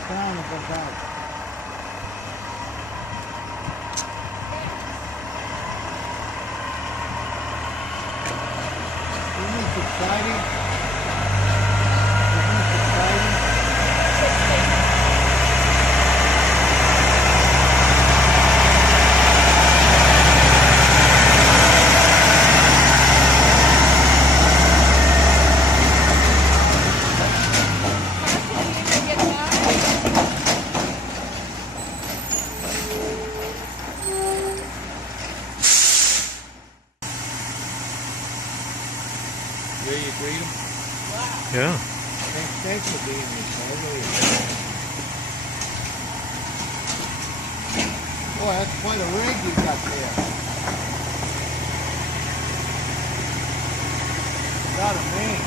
goes down, it goes out. Isn't this exciting? Isn't this exciting? There you greet him? Wow. Yeah. Thanks for being here, sir. I really appreciate it. Boy, that's quite a rig you got there. Got a man.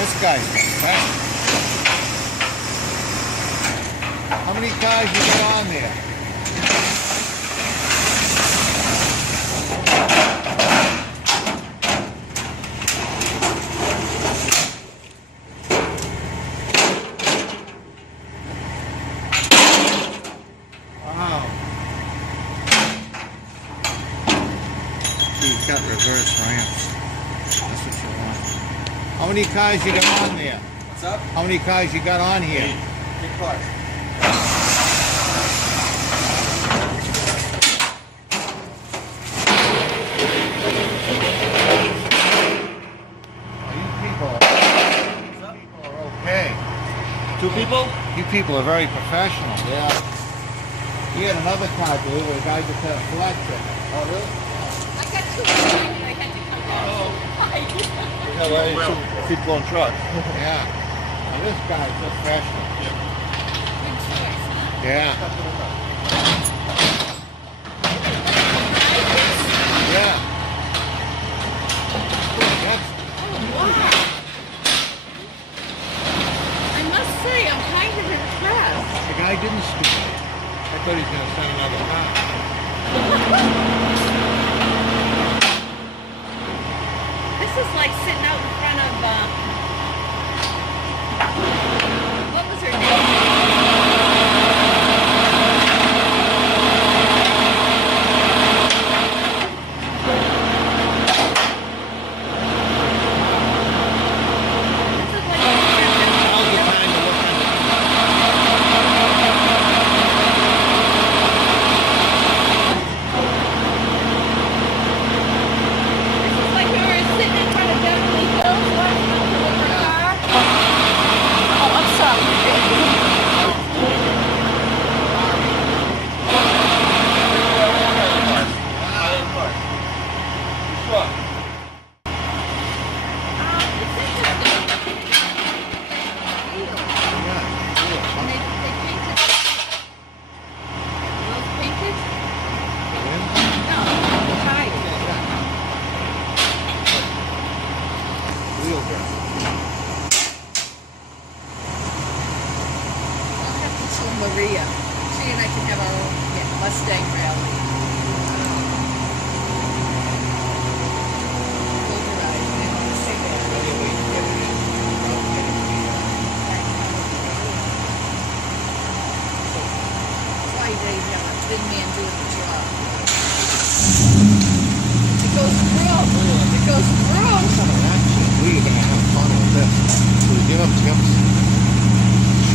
This guy's fantastic. How many cars you got on there? You've got reverse ramps. That's what you want. How many cars you got on there? What's up? How many cars you got on here? 8 cars. Oh, you people are okay. 2 people? You people are very professional. Yeah. We had another car today where a guy just had a flat trip. Oh, really? I got 2 and I had to come back. We have a 2-people truck. Yeah. Now this guy's professional. Yeah. Yeah. That's, Wow. I must say, I'm kind of impressed. the guy didn't stupid. I thought he was going to send another car. This is like sitting out in front of, what was her name? This is like Now's the time to look under. This is like we were sitting in front of Beverly Hills watching them deliver a car. Oh, I'm sorry. It's interesting. And they painted. Those painted? No, the tires. Wheel grip. I'll have to tell Maria. She and I can have our own Mustang rally. Close your eyes. They want to see that. That's why they have a big man doing the job. It goes through. It goes through. We're going to have fun with this. So we give them tips.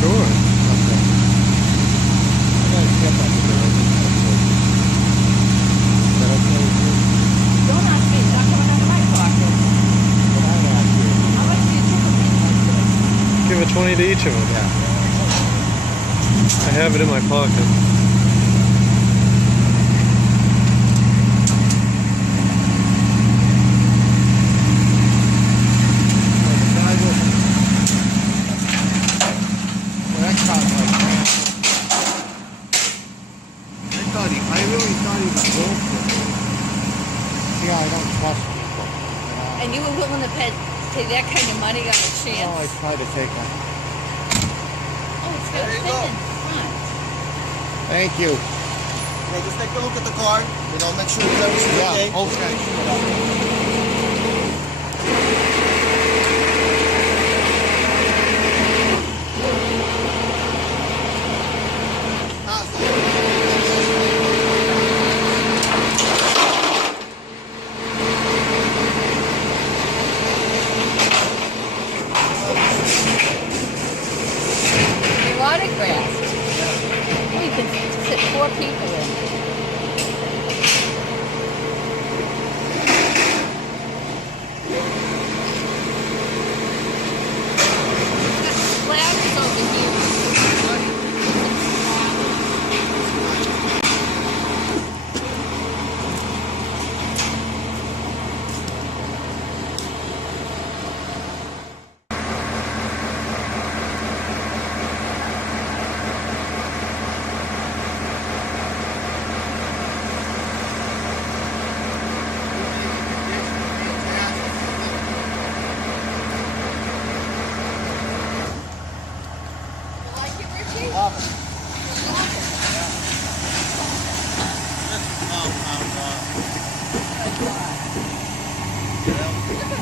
Sure. Okay. I got a tip on the road. Is that okay with you? Don't ask me. It's not coming out of my pocket. But I ask you. How much do you tip a thing like this? Give a 20 to each of them. Yeah. I have it in my pocket. I really thought he was built for it. See, I don't trust people. You know? And you were willing to pay that kind of money on a chance? Oh, I try to take one. Oh, it's got a There you thing go. in front. Thank you. Okay, just take a look at the car. You know, make sure everything's okay. Yeah, okay.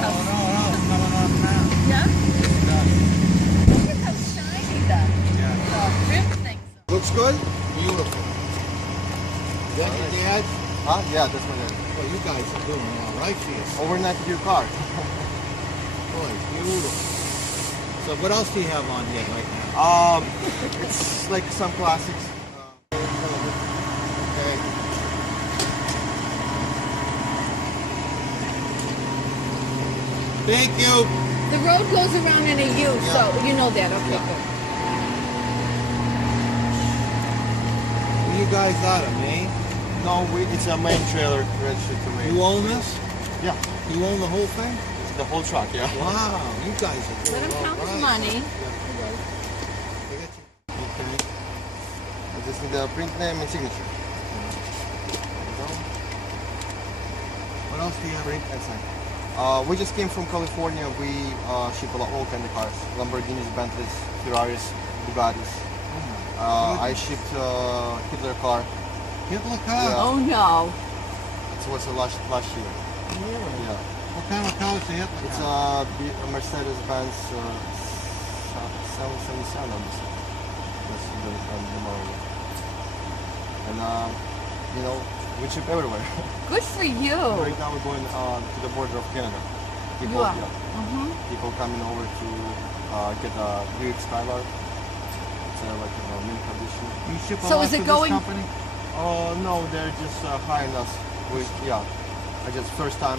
how. No, it's coming off now. Yeah. Look at how shiny the rim things are. Looks good? Beautiful. Is that your dad? Huh? Yeah, that's my name. Well, you guys are doing all right for yourself. Overnight to your car. Boy, beautiful. So what else do you have on here right now? It's like some classics. Okay. Thank you. The road goes around in a U, so you know that. Okay, Yeah. good. Where you guys out of, Maine? No, it's a main trailer registered to me. You own this? Yeah, You own the whole thing? it's the whole truck, yeah. Wow, you guys are Let doing him all count his right. money. Okay. I just need the print name and signature. What else do you have? Print and sign. We just came from California. We ship a lot all kind of cars: Lamborghinis, Bentleys, Ferraris, Bugattis. I shipped Hitler car. Hitler car? Yeah. Oh no. It was last year. Really? Yeah. What kind of car is the Hitler It's car? a Mercedes-Benz 777 on this. That's the model. And you know, we ship everywhere. Good for you. Right now we're going to the border of Canada. People, You are. yeah, people coming over to get a Buick Skylark. It's like a mint condition. You ship a So lot is it to going- this company? Oh no, they're just hiring us. I just first time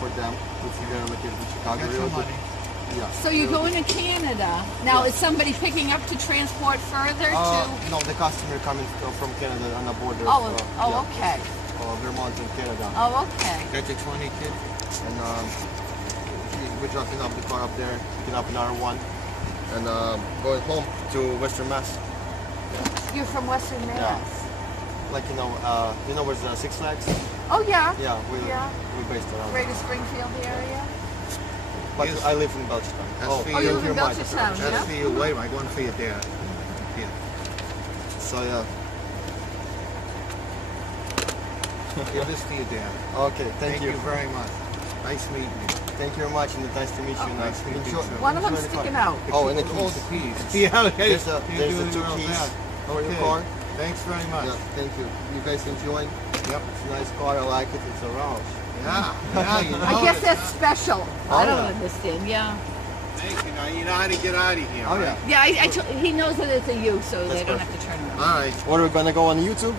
for them. We figure like in Chicago. Got real your good. money. Yeah. So you're real going good. to Canada. Now, Yeah. is somebody picking up to transport further to... No, the customer coming from Canada on the border. Oh, yeah, okay. Vermont and Canada. Oh, okay. Got your 20, kid? And we're dropping off the car up there, picking up another one, and going home to Western Mass. You're from Western Mass. Like where's the Six Flags? Oh, yeah. Yeah, Yeah. we're based around. Greater Springfield area. But Yes. I live in Belchertown. That's for Oh, you you. live in You're mine. Belchertown, That's yeah? for you. Wait, I'm going for your dad. Here. So yeah. Give this to your dad. Okay, thank you. very much. Nice meeting you. Thank you very much, and nice to meet you. Nice to meet you, too. One of enjoy them's the car. sticking out. Oh, and the Oh, keys. the keys. Yeah, okay. There's the You do two your own keys bad. for your Okay. car. Thanks very much. Yeah, thank you. You guys enjoying? Yep. It's a nice car. I like it. It's a Roush. Yeah, you know I guess it. that's special. Oh, I don't yeah. understand, yeah. Thank you. Now you know how to get out of here. Oh right? yeah. Yeah, he knows that it's a U, so they That's don't have to turn around. All right. What are we gonna go on YouTube?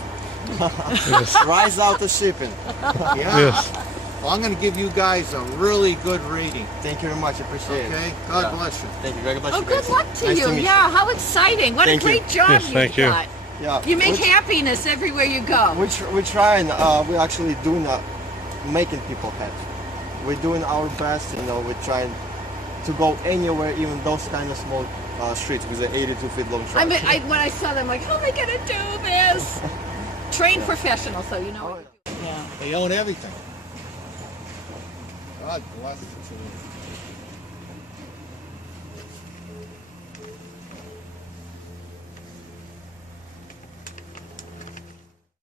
Rise out of shipping. Yeah. Yes. Well, I'm going to give you guys a really good rating. Thank you very much. Appreciate Okay? it. God Yeah. bless you. Thank you. God bless Oh, you good guys. luck to Nice you. meet Yeah, how exciting. What Thank a you. great job Yes, you've thank you. got. Yeah. You make happiness everywhere you go. We're trying. We're actually doing making people happy. We're doing our best. We're trying to go anywhere, even those kind of small streets with an 82 feet long truck. When I saw them, I'm like, how are they going to do this? Trained professional, so you know what you're doing. Yeah. They own everything. God bless you.